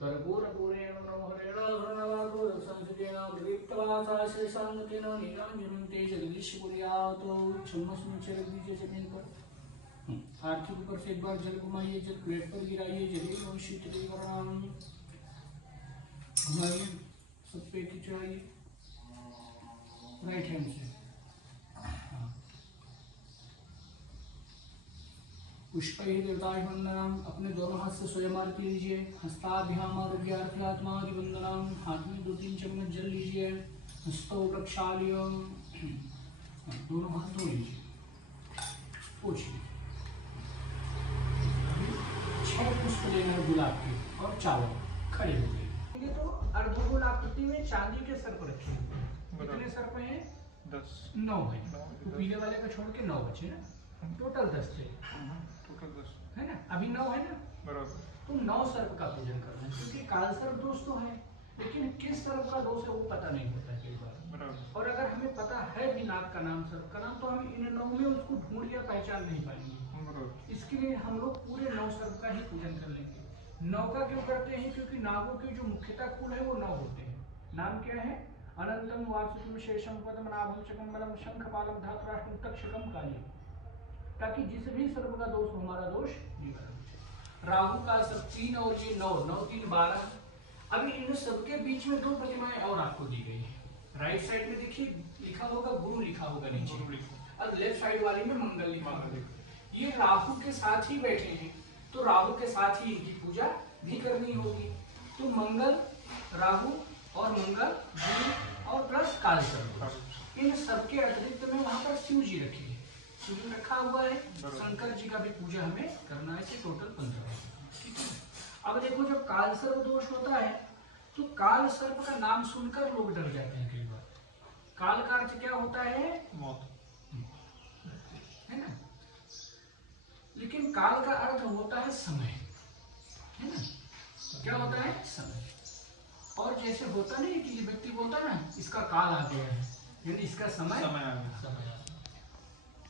कर्पूरपूरेण मनोहरेण वर्णवातो संसदेन विविक्तवासा शेषांगतेन नीलांजनन्ते जगदीशपुर्यात् छन्नस्मिन् चरदीजे जमीन पर आर्थिक ऊपर से एक बार जल घुमाइए, जल प्लेट पर गिराइए, जलीय और शीतली वरणाम घुमाइए, सब पे की चढ़ाइए राइट हैंड से। पुष्पैः देवताभिवन्दनम्, अपने दोनों हाथ से स्वयं आरती लीजिए। हस्ताभ्याम आरोग्यार्थात्मादिवन्दनम्, हाथ में 2-3 चम्मच जल लीजिए। हस्तौ प्रक्षाल्य, दोनों हाथ धो लीजिए, पोछिए। 6 पुष्प लेना है गुलाब के और चावल, खड़े हो गए। तो अर्धगोल आकृति में चांदी के सर पर रखिए। कितने सर पे हैं? 10 9 है। तो पीले वाले को छोड़ के 9 बचे ना, टोटल 10 थे। टोटल 10 है ना, अभी 9 है ना, बराबर। तो 9 सर्प का पूजन करना है, क्योंकि काल सर्प दोष तो है, लेकिन किस सर्प का दोष है वो पता नहीं होता कई बार। और अगर हमें पता है भी नाग का नाम, सर्प का नाम, तो हम इन 9 में उसको ढूंढ या पहचान नहीं पाएंगे। इसके लिए हम लोग पूरे 9 सर्प का ही पूजन कर लेंगे। 9 का क्यों करते हैं? क्योंकि नागों के जो मुख्यतः कुल है वो 9 होते हैं। नाम क्या है? अनंतम वासुकिम शेषम पद्म नाभम चकमलम शंखपालम धातराष्ट्रम तक्षकम काली, ताकि जिस भी सर्प का दोष हो हमारा दोष निवारण। राहु का सर्प 3 और ये 9, 9 3 12। अभी इन सबके बीच में 2 प्रतिमाएं और आपको दी गई है। राइट साइड में देखिए लिखा होगा गुरु, लिखा होगा नीचे, और लेफ्ट साइड वाली में मंगल लिखा होगा। ये राहु के साथ ही बैठे हैं, तो राहु के साथ ही इनकी पूजा भी करनी होगी। तो मंगल, राहु और मंगल, गुरु और प्लस काल सर्प, इन सबके अतिरिक्त में वहां पर शिव जी रखे हैं, शिव रखा हुआ है। शंकर जी का भी पूजा हमें करना है। टोटल 15 है, ठीक है। अब देखो जब काल सर्प दोष होता है तो काल सर्प का नाम सुनकर लोग डर जाते हैं कई बार। काल का अर्थ क्या होता है? मौत, है ना, लेकिन काल का अर्थ होता है समय, है ना। क्या होता है? समय। और जैसे होता नहीं कि व्यक्ति बोलता ना इसका काल आ गया है, यानी इसका समय आ गया।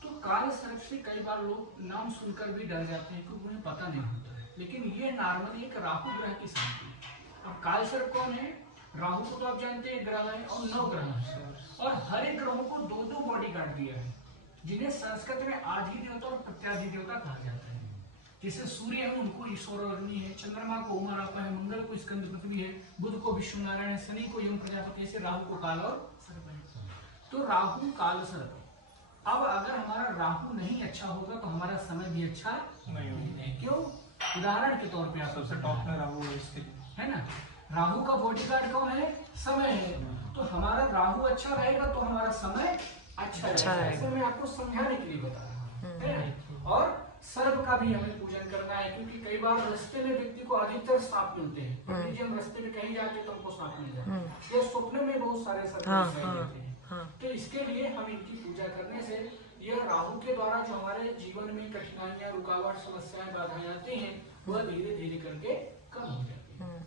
तो काल सर्प से कई बार लोग नाम सुनकर भी डर जाते हैं, क्योंकि उन्हें पता नहीं होता है। लेकिन ये नॉर्मली एक राहु ग्रह की शांति है। अब काल सर्प कौन है? राहु को तो आप जानते हैं ग्रह है, और 9 ग्रह है, और हर एक ग्रहों को 2-2 बॉडी गार्ड दिया है, जिन्हें संस्कृत में आदि देवता और प्रत्यादि देवता कहा जाता है। जैसे सूर्य है उनको ईश्वर अग्नि है, चंद्रमा को उमा रापा है, मंगल को स्कंद पृथ्वी है, बुध को विष्णु नारायण है, शनि को यम प्रजापति है, राहु को काल और सर्प है। तो राहु काल सर्प। अब अगर हमारा राहु नहीं अच्छा होगा तो हमारा समय भी अच्छा नहीं होगा। क्यों? उदाहरण के तौर पे आप सबसे टॉप में राहु है इसके, है ना। राहु का बॉडीगार्ड कौन है? समय है। तो हमारा राहु अच्छा रहेगा तो हमारा समय अच्छा रहेगा। ऐसे मैं आपको समझाने के लिए बता रहा हूँ, है ना। और सर्प का भी हमें पूजन करना है, क्योंकि कई बार रास्ते में व्यक्ति को अधिकतर सांप मिलते हैं। पंडित जी हम रास्ते में कहीं जाते तो हमको सांप मिल जाते हैं, या स्वप्न में बहुत सारे सर्प दिखाई देते हैं। तो इसके लिए हम इनकी पूजा करने से यह राहु के द्वारा जो हमारे जीवन में कठिनाइयां, रुकावट, समस्याएं, बाधाएं आती हैं, वह धीरे धीरे करके कम हो जाती है।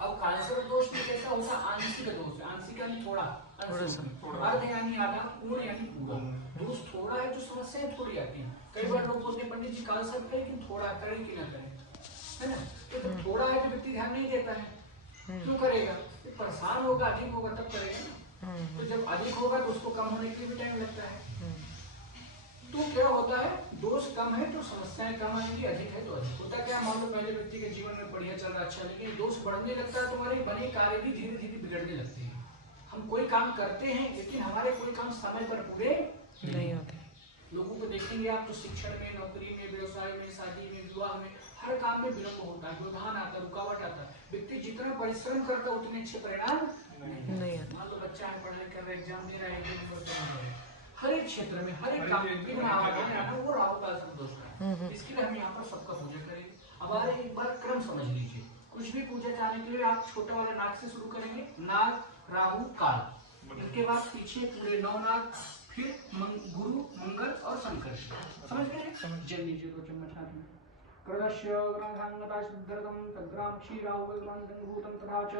अब काल सर्प दोष में कैसा होता है? आंशिक दोष है। आंशिक यानी थोड़ा, अर्ध यानी आधा, पूर्ण यानी पूरा। दोष थोड़ा है तो समस्याएं थोड़ी आती हैं। कई बार लोग बोलते हैं पंडित जी काल सर्प है लेकिन थोड़ा करें कि ना करें, है ना। तो जब थोड़ा है तो व्यक्ति ध्यान नहीं देता है, क्यों करेगा? परेशान होगा, अधिक होगा तब करेगा ना। तो जब अधिक होगा तो उसको कम होने के लिए भी टाइम लगता है। तो क्या होता है? दोष कम है तो समस्याएं कम आएंगी, अधिक है तो अधिक होता है। क्या मान लो पहले व्यक्ति के जीवन में बढ़िया चल रहा, अच्छा, लेकिन दोष बढ़ने लगता है, तुम्हारे बने कार्य भी धीरे धीरे बिगड़ने लगते हैं। हम कोई काम करते हैं लेकिन हमारे कोई काम समय पर पूरे नहीं होते। लोगों को देखेंगे आप तो शिक्षण में, नौकरी में, व्यवसाय में, शादी में, विवाह में, हर काम में विलंब होता है, व्यवधान आता है, रुकावट आता है। व्यक्ति जितना परिश्रम करता है उतने अच्छे परिणाम नहीं आता। मान लो बच्चा है, पढ़ाई कर रहा है, एग्जाम दे रहा है, हर एक क्षेत्र में, हर एक काम में वो राहु काल सर्प दोष है। इसके लिए हम यहाँ पर सबका पूजा करेंगे। अब एक बार क्रम समझ लीजिए। कुछ भी पूजा चाहने के लिए आप छोटा वाला नाग से शुरू करेंगे। नाग, राहु, काल, इनके बाद पीछे पूरे 9 नाग, फिर गुरु, मंगल और शंकर। समझ गए? जल लीजिए 2 चम्मच हाथ में। कृदस्य ग्रंथांगता सिद्धर्तम तद्राम क्षीराव भूतम तथा च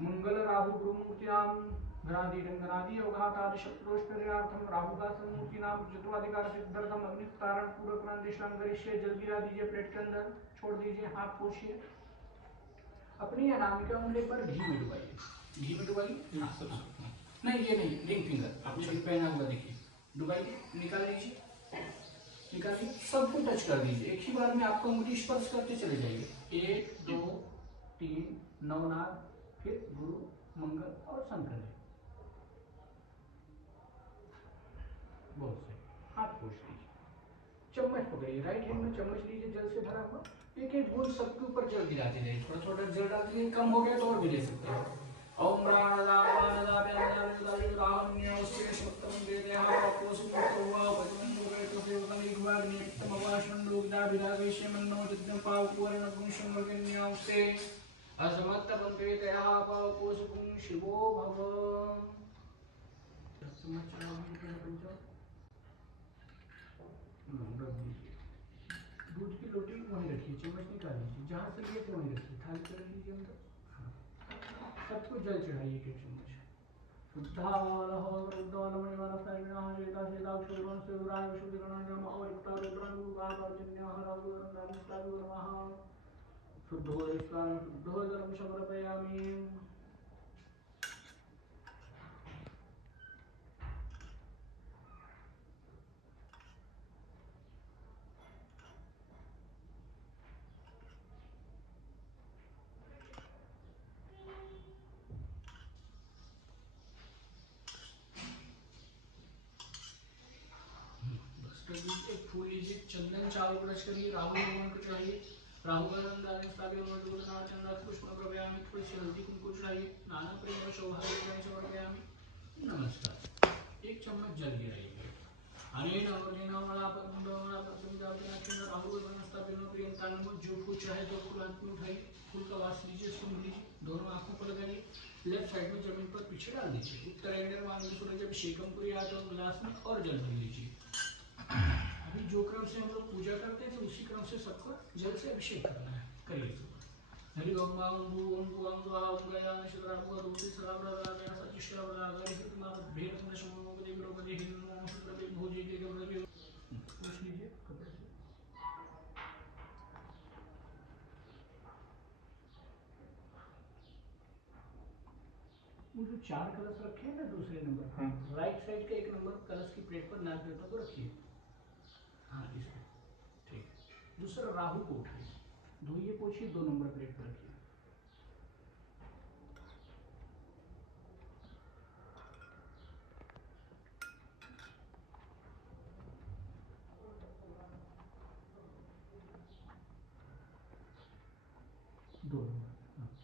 मंगल राहु गुरुमूर्तिनाम घनादि रंगनादि अवघातादि शत्रुष्टर्यार्थम राहु का मूर्ति नाम चतुराधिकार सिद्धर्तम अग्नि तारण पूर्वक दिशां गरिष्ये। जल गिरा दीजिए प्लेट के अंदर, छोड़ दीजिए, हाथ पोछिए। अपनी अनामिका उंगली पर घी में डुबाइए। घी में डुबाइए, नहीं ये नहीं, रिंग फिंगर आपने रिंग पहना हुआ देखिए, डुबाइए, निकाल लीजिए, निकालिए, सबको टच कर दीजिए। एक ही बार में आपको उंगली स्पर्श करते चले जाइए। 1 2 3 9 नाग, फिर गुरु, मंगल और शंकर। बहुत सही, हाथ पोछ लीजिए। चम्मच पकड़िए, राइट हैंड में चम्मच लीजिए जल से भरा हुआ, एक एक बूंद सबके ऊपर जल गिराते जाइए। थोड़ा थोड़ा जल डाल दीजिए, कम हो गया तो और भी ले सकते हैं। ओम शिवो भव। दूध की लोटी वहीं रखिए, चम्मच निकाल लीजिए, जहाँ से लिए थे वहीं रखिए, थाली कर लीजिए अंदर। सबको जल चढ़ाइए 1 चम्मच। एक फूल लीजिए, चंदन चावल ब्रश करिए, राहु भगवान को चढ़ाइए। राहु भगवान पुष्प प्रभयामि, तुलसी हल्दी कुमकुम चढ़ाइए। नाना प्रेम सौभाग्य समर्पयामि। नमस्कार। 1 चम्मच जल गिराइए। अनेन अवनेन राहु वनस्ता बिनो प्रियंता नमो। जो फूल चाहे 2 फूल हाथ में उठाइए, फूल का वास लीजिए, सूंघ लीजिए, दोनों आंखों पर लगाइए, लेफ्ट साइड में जमीन पर पीछे डाल दीजिए। उत्तरायण सूरज अभिषेकम कुर्यात, गिलास में और जल भर लीजिए। अभी जो क्रम से हम लोग पूजा करते थे उसी क्रम से सबको जल से अभिषेक करना है। करिए। हरि ओम ओम भू ओम भू ओम भा ओम गया नक्षत्र भू दूती सरावरा राजा सचिष्टा राजा हित मार भेद नशमो देव लोग दे हिन नमो सुप्रभु भोजी के गवरबी। पूछ लीजिए कपड़े से। वो जो 4 कलश रखे हैं ना दूसरे नंबर, राइट साइड के 1 नंबर कलश की प्लेट पर नाग देवता को रखिए। हाँ इसको ठीक। दूसरा राहु को उठाइए, धोइए पोछिए, 2 नंबर प्लेट पर रखिए।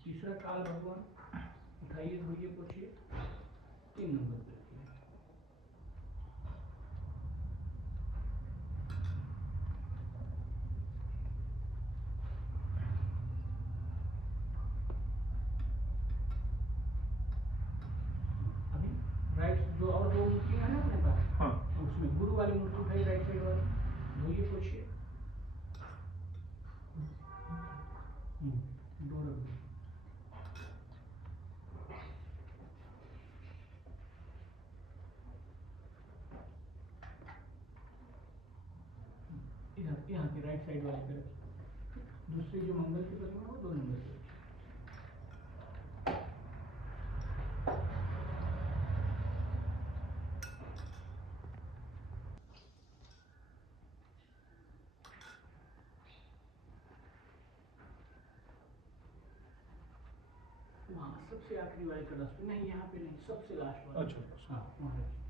तीसरा काल भगवान उठाइए, धोइए पोछिए, 3 नंबर पे रखिए। अभी राइट जो और 2 मूर्तियां हैं ना अपने पास, हाँ, उसमें गुरु वाली मूर्ति उठाइए, राइट साइड वाली, धोइए पोछिए, 2 रख दो। यहाँ के राइट साइड वाले पे रखिए। दूसरी जो मंगल की प्रतिमा वो 2 नंबर पे रखिए। वहाँ सबसे आखिरी वाले कलश पे नहीं, यहाँ पे नहीं, सबसे लास्ट वाला। अच्छा हाँ वहाँ रखिए।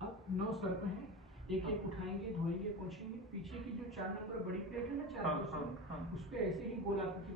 अब 9 सर्प हैं, एक एक उठाएंगे, धोएंगे, पोंछेंगे। पीछे की जो 4 नंबर बड़ी प्लेट है ना, 4 उस पे ऐसे ही गोल आकृति